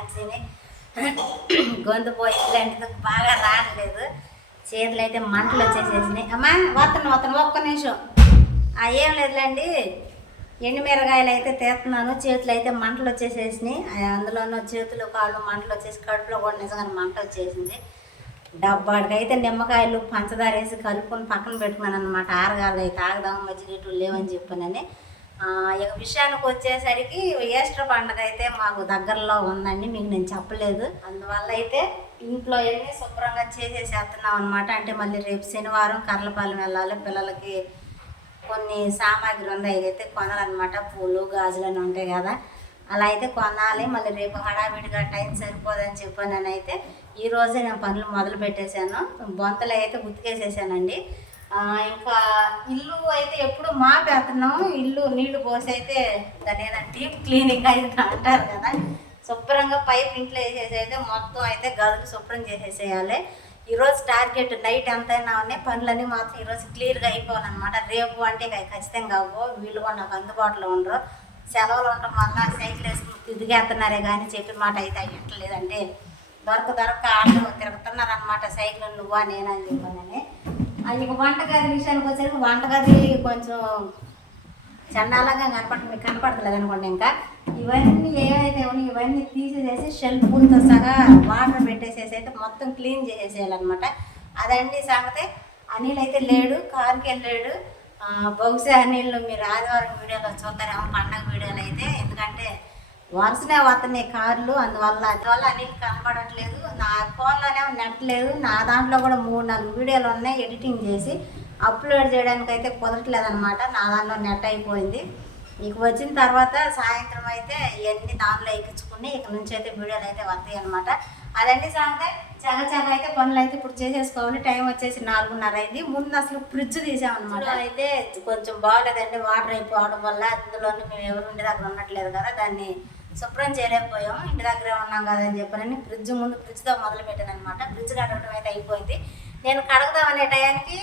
ఝాన్సీని గొంతు పోయింది బాగా రావట్లేదు. చేతులు అయితే మంటలు వచ్చేసేసినాయి. అమ్మా వస్తాను వస్తాను ఒక్క నిమిషం. ఏం లేదులేండి. ఎండుమిరగాయలు అయితే తీస్తున్నాను. చేతులు అయితే మంటలు వచ్చేసేసినాయి. అందులోనూ చేతులు కాళ్ళు మంటలు వచ్చేసి కడుపులో కూడా నిజంగా మంట వచ్చేసింది. డబ్బాడికి అయితే నిమ్మకాయలు పంచదార వేసి కలుపుకొని పక్కన పెట్టుకున్నాను అనమాట ఆరగాలు అయితే తాగదాం మజ్జిగేటు లేవని చెప్పానని. ఇక విషయానికి వచ్చేసరికి ఈస్టర్ పండుగ అయితే మాకు దగ్గరలో ఉందండి మీకు నేను చెప్పలేదు. అందువల్ల అయితే ఇంట్లో అన్ని శుభ్రంగా చేసేసేస్తున్నాం అనమాట అంటే మళ్ళీ రేపు శనివారం కర్లపాలెం వెళ్ళాలి. పిల్లలకి కొన్ని సామాగ్రి ఉంది అయితే కొనాలన్నమాట. పూలు గాజులు అని ఉంటాయి కదా. అలా అయితే కొనాలి. మళ్ళీ రేపు హడావిడిగా టైం సరిపోదని చెప్పాను అయితే ఈ రోజే నేను పనులు మొదలు పెట్టేశాను బొంతలు అయితే గుర్తుకేసేసానండి ఇంకా ఇల్లు అయితే ఎప్పుడు మా పెత్తనం ఇల్లు నీళ్ళు పోసి అయితే దాని ఏదైనా డీప్ క్లీనింగ్ అయితే అంటారు కదా. శుభ్రంగా పైప్ ఇంట్లో వేసేసి అయితే మొత్తం అయితే గదులు శుభ్రం చేసేసేయాలి. ఈరోజు టార్గెట్ నైట్ ఎంతైనా ఉన్నాయి. పనులన్నీ మాత్రం ఈరోజు క్లియర్గా అయిపోవాలన్నమాట. రేపు అంటే ఇక ఖచ్చితంగా అవ్వో వీళ్ళు కూడా నాకు అందుబాటులో ఉండరు. సెలవులు ఉండటం వల్ల సైకిల్ వేసుకుని తిరిగేస్తున్నారే కానీ చెప్పిన మాట అయితే అయ్యట్లేదంటే దొరక దొరక ఆటో తిరుగుతున్నారు అనమాట సైకిల్ నువ్వా నేనని చెప్పానని. ఇక వంటగది విషయానికి వచ్చేసరికి వంటగది కొంచెం చండాలంగా కనపడ మీకు కనపడతలేదు అనుకోండి ఇంకా. ఇవన్నీ ఏవైతే ఉన్నాయో ఇవన్నీ తీసేసేసి షెల్ఫ్లతో సగా వాటర్ పెట్టేసేసి అయితే మొత్తం క్లీన్ చేసేసేయాలన్నమాట. అదండి సంగతి. అనిల్ అయితే లేడు కారుకి వెళ్ళాడు. బహుశా అనిల్ మీరు ఆదివారం వీడియోలో చూస్తారేమో పండగ వీడియోలు అయితే. ఎందుకంటే వరుసనే వస్తున్నాయి కార్లు అందువల్ల అందువల్ల అనేది కనబడట్లేదు. నా ఫోన్లోనే నెట్లేదు నా దాంట్లో కూడా మూడు నాలుగు వీడియోలు ఉన్నాయి ఎడిటింగ్ చేసి అప్లోడ్ చేయడానికి అయితే కుదరట్లేదు అనమాట నా దాంట్లో నెట్ అయిపోయింది. ఇక వచ్చిన తర్వాత సాయంత్రం అయితే ఇవన్నీ దానిలో ఎక్కించుకుని ఇక నుంచి అయితే వీడియోలు అయితే వస్తాయి అనమాట అదన్నీ సాగితే చగ చగ అయితే పనులు అయితే ఇప్పుడు చేసేసుకోవాలి. టైం వచ్చేసి నాలుగున్నర అయింది. ముందు అసలు ఫ్రిడ్జ్ తీసామన్నమాట. అయితే కొంచెం బాగలేదండి. వాటర్ అయిపోవడం వల్ల అందులోనే మేము ఎవరు ఉండేది దగ్గర ఉండట్లేదు కదా. దాన్ని శుభ్రం చేయలేకపోయాము ఇంటి దగ్గరే ఉన్నాం కదా అని చెప్పానని ఫ్రిడ్జ్ ముందు ఫ్రిడ్జ్తో మొదలు పెట్టాను అనమాట ఫ్రిడ్జ్ కడగడం అయితే అయిపోయింది. నేను కడగదాం అనే టయానికి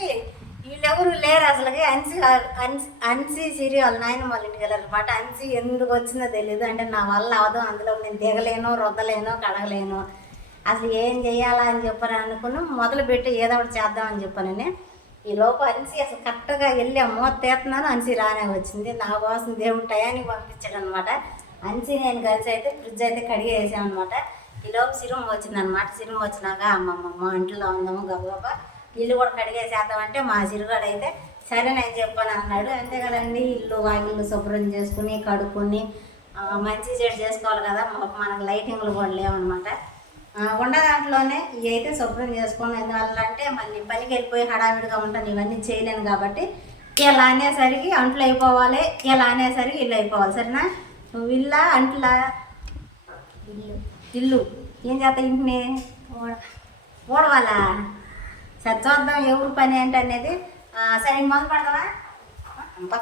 వీళ్ళెవరు లేరు అసలుకి. అన్సి అన్సి అన్సి సీరియల్ నాయన వాళ్ళ ఇంటికి వెళ్ళారనమాట అన్సి ఎందుకు వచ్చిందో తెలియదు అంటే నా వల్ల అవదు. అందులో నేను దిగలేను రుద్దలేను కడగలేను. అసలు ఏం చేయాలా అని చెప్పని అనుకుని మొదలు పెట్టి ఏదో ఒకటి చేద్దామని చెప్పానని ఈ లోపు అన్సి అసలు కరెక్ట్గా వెళ్ళి అమ్మో తీస్తున్నాను అన్సి రానే వచ్చింది. నా కోసం దేవుడు టయానికి పంపించాడు అనమాట అన్సి నేను కలిసి అయితే ఫ్రిడ్జ్ అయితే కడిగి వేసామన్నమాట. ఈలోపు సిరం వచ్చిందనమాట సిరం వచ్చినాక అమ్మమ్మ మా ఇంట్లో ఉందాము గబగబా ఇల్లు కూడా కడిగేసేద్దామంటే మా సిరుగాడు అయితే సరే నేను చెప్పాను అన్నాడు. అంతే కదండి ఇల్లు వాకిళ్ళు శుభ్రం చేసుకుని కడుక్కొని మంచి చెడు చేసుకోవాలి కదా. మనకు లైటింగ్లు కూడా లేవన్నమాట. ఉన్న దాంట్లోనే ఇవి అయితే శుభ్రం చేసుకుని ఎందువల్ల అంటే మళ్ళీ పనికి వెళ్ళిపోయి హడావిడిగా ఉంటాను. ఇవన్నీ చేయలేను కాబట్టి ఇలా అనేసరికి అంట్లు అయిపోవాలి ఇలా అనేసరికి ఇల్లు అయిపోవాలి. సరేనా? నువ్వు ఇల్లా అంట్లా. ఇల్లు ఇల్లు ఏం చేస్తా ఇంటిని? ఊడవాలా సరే చూద్దాం ఎవరు పని ఏంటి అనేది సరే మొదలు పెడదామా? అంపా.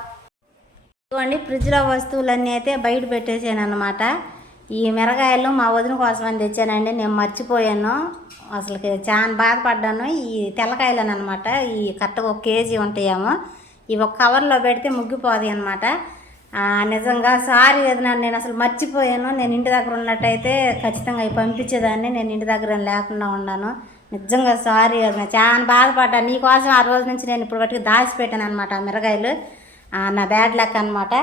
ఫ్రిడ్జ్లో వస్తువులన్నీ అయితే బయట పెట్టేసాను అనమాట ఈ మిరగాయలు మా వదిన కోసం అని తెచ్చానండి. నేను మర్చిపోయాను. అసలుకి చాలా బాధపడ్డాను. ఈ తెల్లకాయలను అనమాట ఈ కరెక్ట్గా ఒక కేజీ ఉంటాయేమో. ఇవి ఒక కవర్లో పెడితే ముగ్గిపోతాయి అనమాట నిజంగా సారీ వదిన నేను అసలు మర్చిపోయాను. నేను ఇంటి దగ్గర ఉన్నట్టయితే ఖచ్చితంగా అవి పంపించేదాన్ని. నేను ఇంటి దగ్గర లేకుండా ఉన్నాను. నిజంగా సారీ వదిన చాలా బాధపడ్డాను నీకోసం ఆ రోజు నుంచి నేను ఇప్పుడు బట్టి దాచిపెట్టాను అనమాట మిరగాయలు. నా బ్యాడ్ లక్ అనమాట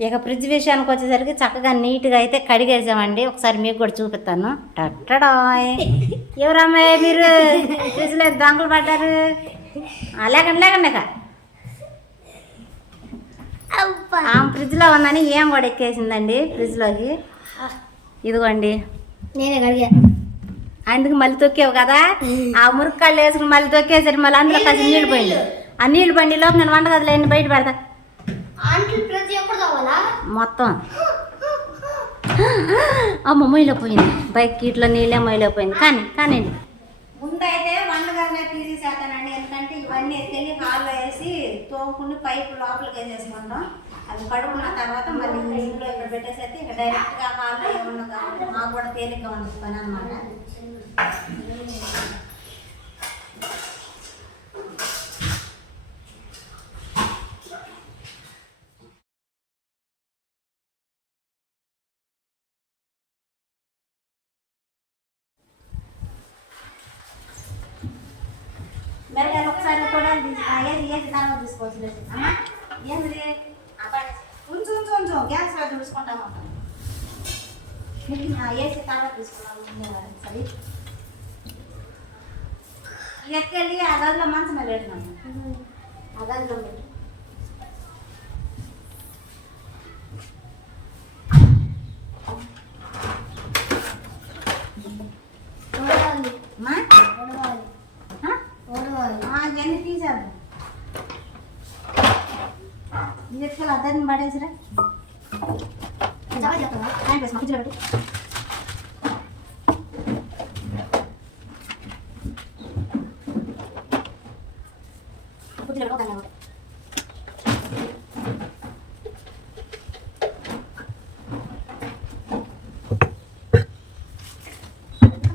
ఇక ఫ్రిడ్జ్ విషయానికి వచ్చేసరికి చక్కగా నీట్గా అయితే కడిగేసామండి. ఒకసారి మీకు కూడా చూపిస్తాను. టట్టడాయ్. ఎవరమ్మాయి మీరు? ఫ్రిడ్జ్లో దొంగలు పడ్డారు? లేకండి లేకండి ఇక ఆ ఫ్రిడ్జ్లో ఉందని ఏం కూడా ఎక్కేసిందండి ఫ్రిడ్జ్లోకి. ఇదిగోండి. నేనే కడిగా. అందుకు మళ్ళీ తొక్కావు కదా? ఆ మురుక్కాళ్ళు వేసుకుని మళ్ళీ తొక్కేసరి మళ్ళీ అందులో కాసి నీళ్ళు పోయింది. ఆ నీళ్ళు బండి లోపు నేను వంటగదిలో ఎన్ని బయట పెడతా. మొత్తం. అమ్మ మొయ్యిలో పోయింది. బైక్ ఇట్లా నీళ్ళే మొయ్యిలో పోయింది. కానీ కానివ్వండి. ముందైతే వంటగానే తీసేసేస్తానండి. ఎందుకంటే ఇవన్నీ ఎత్తుకెళ్ళి హాల్లో వేసి తోముకుని పైపు లోపలికి వేసేసుకుంటాం. అవి కడుక్కున్న తర్వాత మళ్ళీ ఇంట్లో ఇక్కడ అయితే ఇక డైరెక్ట్గా హాల్లో ఏమన్నా కాబట్టి మాకు కూడా తేలిగ్గా ఉంటుంది పని అనమాట ఒకసారి కూడా తీసి ఆ, ఏది ఏది తర్వాత తీసుకోవచ్చు లేదు. అమ్మా ఏంది ఉంచు ఉంచు ఉంచు. గ్యాస్లో చూసుకుంటా ఉంటాం మిగిలిన తర్వాత తీసుకున్నాం సరే. ఎక్కెళ్ళి ఆ గదిలో పెట్టినాము ఆ గదిలో పెట్టి ఓడవాలి అమ్మా ఓడవాలి ఆ? ఓడవాలి ఆ, ఇవన్నీ తీసేద్దాం ఇది ఎత్తుకెళ్ళి అద్దరిని పడేసిరా చపాతీ చెప్తావా ఆయన వేసి మధ్యలో పెట్టు కుర్చీలో పెట్టు, ఒక దాంట్లో పెట్టు.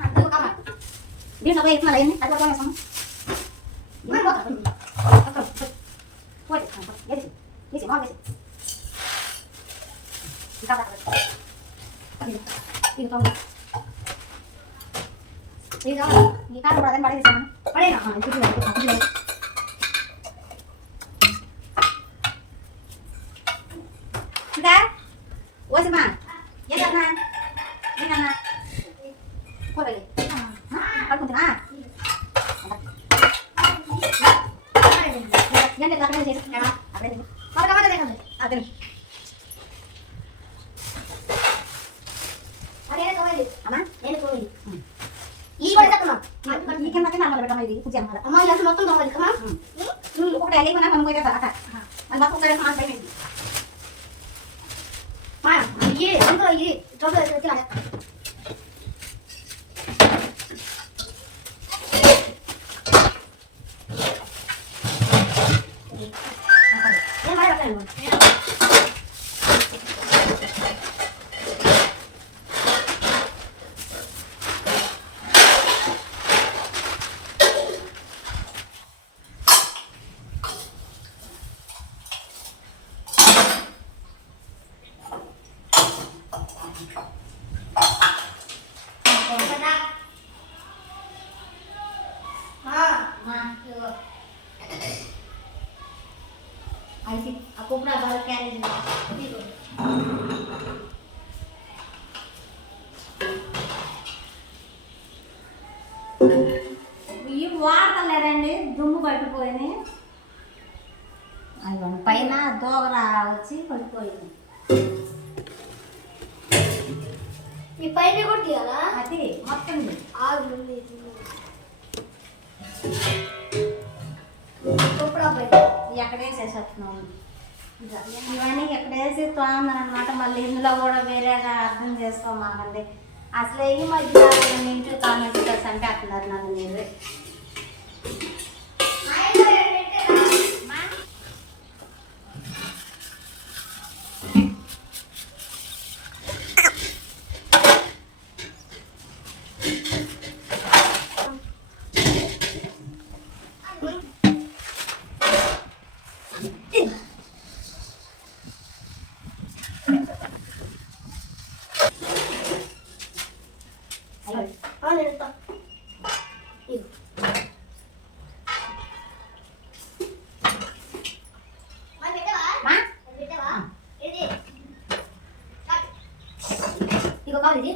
ఇదిగో కామా. దీంట్లో పోయి ఎత్తున్నా అయ్యింది అది కూడా వేసాము మరి పోతా. పోయి వేసి వేసి మాకు వేసి ఇంకా బాగా ఇది ఇది కావాలి ఇది కావాలా? ఈ కారం కూడా అదే పడేసాను పడేనా? ఆ, ఇది కుర్చీలో పెట్టు, కుర్చీలో పెట్టు. ఇంకా ఓసిమా ఏదన్నా ఏదన్నా పోవాలి పడుకుంటున్నా ఏంటి అక్కడ చేసి అక్కడ మరి టమాటా తినండి. అదే అదే కావాలి. అమ్మా నేను కావాలి. ఈ కూడా చెప్తున్నా. ఈ కింద కింద అమ్మలు పెట్టమ్మా ఇది కుర్చీ అమ్మల అమ్మ ఇదంతా మొత్తం కావాలి కమా ఒకటి అయిపోయినా మనం పోయితే అక్క మన బాబు ఒకటే సమాన్ అయిపోయింది మా ఇది అందులో ఇది చోటు తినాలి నేను మరి పెట్టాను అయితే ఆ కుప్పడా బాగా క్యారేజ్ ఇవి వాడతలేదండి దుమ్ము పట్టిపోయింది అయ్యో పైన దోగర వచ్చి పడిపోయింది ఈ పైన కూడా తీయాలా అది మొత్తం ఇది. ఆగు ముందు ఇప్పుడు పైన ఇవి ఎక్కడ వేసేసేస్తున్నాం ఇవన్నీ ఎక్కడేసి తోందనమాట మళ్ళీ ఇందులో కూడా వేరేగా అర్థం చేసుకోమాకండి. అసలు ఈ మధ్య ఇంటి కామెంట్స్ అంటే అంటున్నారు నన్ను మీరు. далі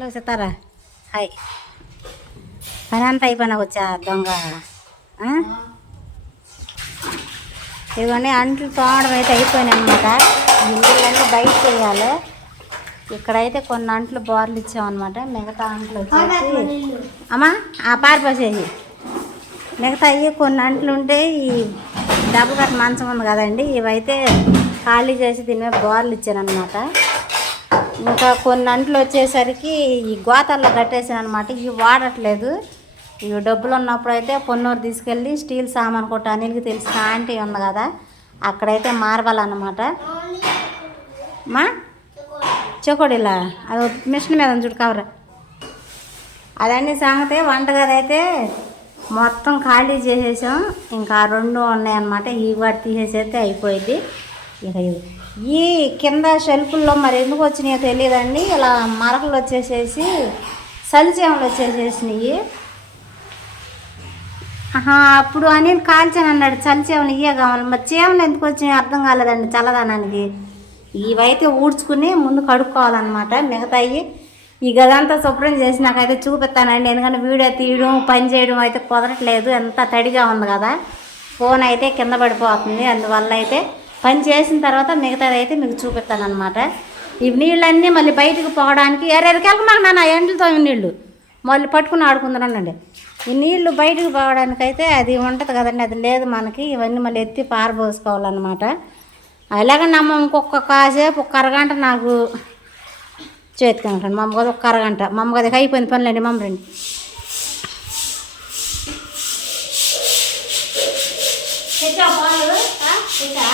హలో సితారా? హాయ్. పని అంతా అయిపోయినా వచ్చా దొంగ. ఆ? అంట్లు తోమడం అయితే అయిపోయినాయి అనమాట ఇల్లులన్నీ బయట చేయాలి. ఇక్కడైతే కొన్ని అంట్లు బోర్లు ఇచ్చామన్నమాట మిగతా అంట్లు వచ్చేసి అమ్మా ఆ పారిపోసేసి మిగతా అయ్యి కొన్ని అంట్లు ఉంటే ఈ డబ్బు కట్ట మంచం ఉంది కదండి. ఇవైతే ఖాళీ చేసి దీని మీద బోర్లు ఇచ్చానమాట ఇంకా కొన్ని అంట్లు వచ్చేసరికి ఈ గోతాల్లో కట్టేసాను అనమాట ఇవి వాడట్లేదు. ఇవి డబ్బులు ఉన్నప్పుడు అయితే పొన్నూరు తీసుకెళ్ళి స్టీల్ సామాన్ కొట్టు అనిల్కి తెలిసిన ఆంటీ ఉంది కదా అక్కడైతే మార్వాలన్నమాట. మా? చకోడీలా? అది మిషన్ మీద చూడు కవరా. అదన్నీ సంగతి వంటగది అయితే మొత్తం ఖాళీ చేసేసాం. ఇంకా రెండు ఉన్నాయన్నమాట. ఇవి వాటి అయితే అయిపోయింది. ఇక ఈ కింద షెల్ఫుల్లో మరి ఎందుకు వచ్చినాయో తెలియదండి. ఇలా మరకలు వచ్చేసేసి సలిచేమలు వచ్చేసేసినాయి. ఆహా, అప్పుడు అని కాల్చాను అన్నాడు చలిచేమలు ఇయ్యే కావాలి. మరి చేమలు ఎందుకు వచ్చినాయి అర్థం కాలేదండి చల్లదనానికి. ఇవైతే ఊడ్చుకుని ముందు కడుక్కోవాలన్నమాట మిగతాయి. ఈ గదంతా శుభ్రం చేసి నాకైతే చూపిస్తానండి ఎందుకంటే వీడియో తీయడం పని చేయడం అయితే కుదరట్లేదు. ఎంత తడిగా ఉంది కదా. ఫోన్ అయితే కింద పడిపోతుంది. అందువల్ల అయితే పని చేసిన తర్వాత మిగతాది అయితే మీకు చూపిస్తాను అనమాట ఇవి నీళ్ళన్నీ మళ్ళీ బయటకు పోవడానికి ఎరెరికెళ్ళక మాకు నాన్న ఎండలతో నీళ్ళు. మళ్ళీ పట్టుకుని ఆడుకుందనండి ఈ నీళ్ళు బయటకు పోవడానికి అయితే అది ఉంటుంది కదండి అది లేదు మనకి ఇవన్నీ మళ్ళీ ఎత్తి పారబోసుకోవాలన్నమాట. అలాగే నమ్మ ఇంకొక కాసేపు ఒక అరగంట నాకు చేతికి ఉంటాను. మా అమ్మ ఒక అరగంట. మా అయిపోయింది పనులండి మమ్మ రండి. ఇంకా?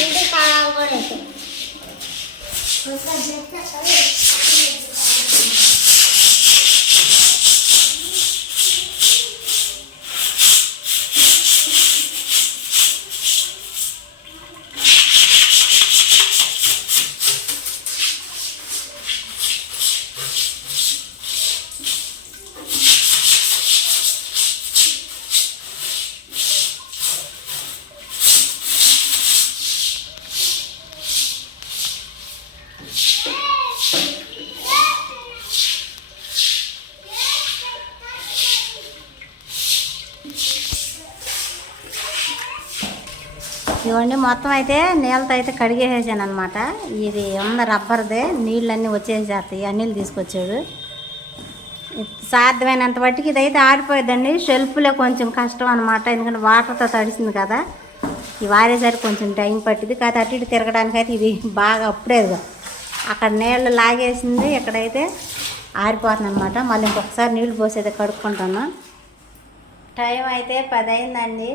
ఇంకా కావాలి కూడా ఇవన్నీ మొత్తం అయితే నీళ్ళతో అయితే కడిగేసేసాను అనమాట ఇది ఉన్న రబ్బర్దే నీళ్ళన్నీ వచ్చేసేస్తాయి ఆ తీసుకొచ్చాడు. సాధ్యమైనంత బట్టికి ఇదైతే ఆరిపోయిందండి షెల్ఫ్లో కొంచెం కష్టం అనమాట ఎందుకంటే వాటర్తో తడిసింది కదా. ఇవి ఆరేసరికి కొంచెం టైం పట్టింది కాదు అటు ఇటు తిరగడానికి అయితే ఇది బాగా అప్పుడేదిగా. అక్కడ నీళ్ళు లాగేసింది ఇక్కడైతే ఆరిపోతుంది అనమాట మళ్ళీ ఇంకొకసారి నీళ్ళు పోసేది కడుక్కుంటాను. టైం అయితే పది అయిందండి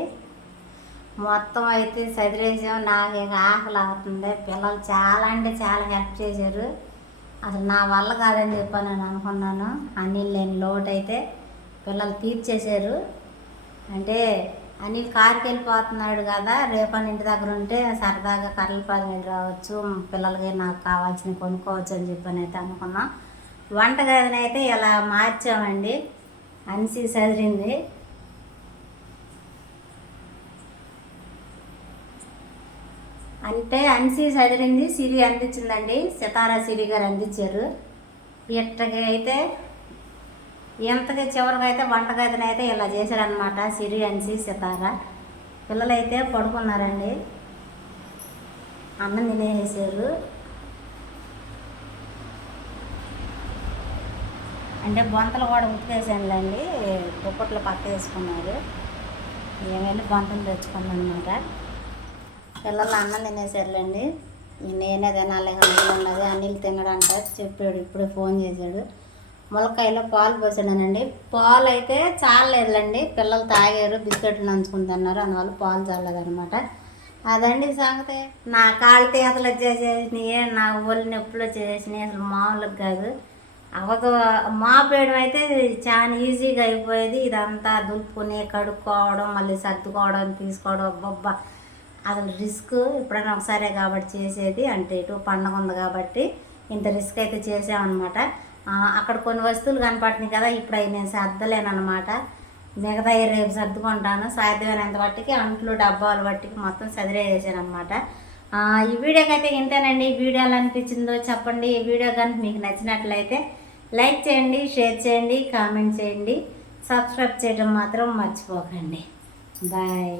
మొత్తం అయితే చదివేసాం నాకు ఇక ఆకలి అవుతుంది. పిల్లలు చాలా అంటే చాలా హెల్ప్ చేశారు. అసలు నా వల్ల కాదని చెప్పి నేను అనుకున్నాను. అనిల్ లేని లోటు అయితే పిల్లలు తీర్చేశారు. అంటే అనిల్ కార్కి వెళ్ళిపోతున్నాడు కదా రేపని ఇంటి దగ్గర ఉంటే సరదాగా కర్రలపాలెం వెళ్ళి రావచ్చు పిల్లలకి నాకు కావాల్సిన కొనుక్కోవచ్చు అని చెప్పని అయితే అనుకున్నాం. వంటగదిని అయితే ఇలా మార్చామండి. అనిసి చదిరింది అంటే అన్సి చదిరింది సిరి అందించిందండి. సితారా సిరి గారు అందించారు. ఇట్టగా అయితే ఇంతకి చివరికైతే అయితే వంటగదిని అయితే ఇలా చేశారనమాట సిరి అన్సి సితారా. పిల్లలైతే పడుకున్నారండి. అన్నం తినేసారు అంటే బొంతలు కూడా ఉతికేసానులేండి దుప్పట్లు పక్క వేసుకున్నారు ఏమైనా బొంతలు తెచ్చుకున్నాను అనమాట పిల్లలు అన్నం తినేసారులేండి. నేనే తినాలి ఇంకా ఉన్నది ఆ తినడంట చెప్పాడు. ఇప్పుడే ఫోన్ చేశాడు. ములక్కాయలో పాలు పోసాడానండి. పాలు అయితే చాలేదులేండి పిల్లలు తాగారు బిస్కెట్లు నంచుకుని తిన్నారు అందువల్ల పాలు చాలేదనమాట అదండి సంగతి. నా కాళ్ళు తీతలు వచ్చేసేసినాయి నా ఒళ్ళు నొప్పులు వచ్చేసినాయి అసలు మామూలుగా కాదు. అవతో మాపేయడం అయితే చాలా ఈజీగా అయిపోయేది. ఇదంతా దులుపుకుని కడుక్కోవడం మళ్ళీ సర్దుకోవడం తీసుకోవడం బొబ్బ అసలు రిస్క్ ఎప్పుడైనా ఒకసారే కాబట్టి చేసేది. అంటే ఇటు పండగ ఉంది కాబట్టి ఇంత రిస్క్ అయితే చేసామన్నమాట. అక్కడ కొన్ని వస్తువులు కనపడుతున్నాయి కదా ఇప్పుడు అవి నేను సర్దలేనమాట మిగతా రేపు సర్దుకుంటాను. సాధ్యమైనంత బట్టికి అంట్లు డబ్బాలు బట్టికి మొత్తం సదిరేసాను అనమాట ఈ వీడియోకి అయితే ఇంతేనండి. ఈ వీడియో ఎలా అనిపించిందో చెప్పండి. ఈ వీడియో కనుక మీకు నచ్చినట్లయితే లైక్ చేయండి షేర్ చేయండి కామెంట్ చేయండి. సబ్స్క్రైబ్ చేయడం మాత్రం మర్చిపోకండి. 拜。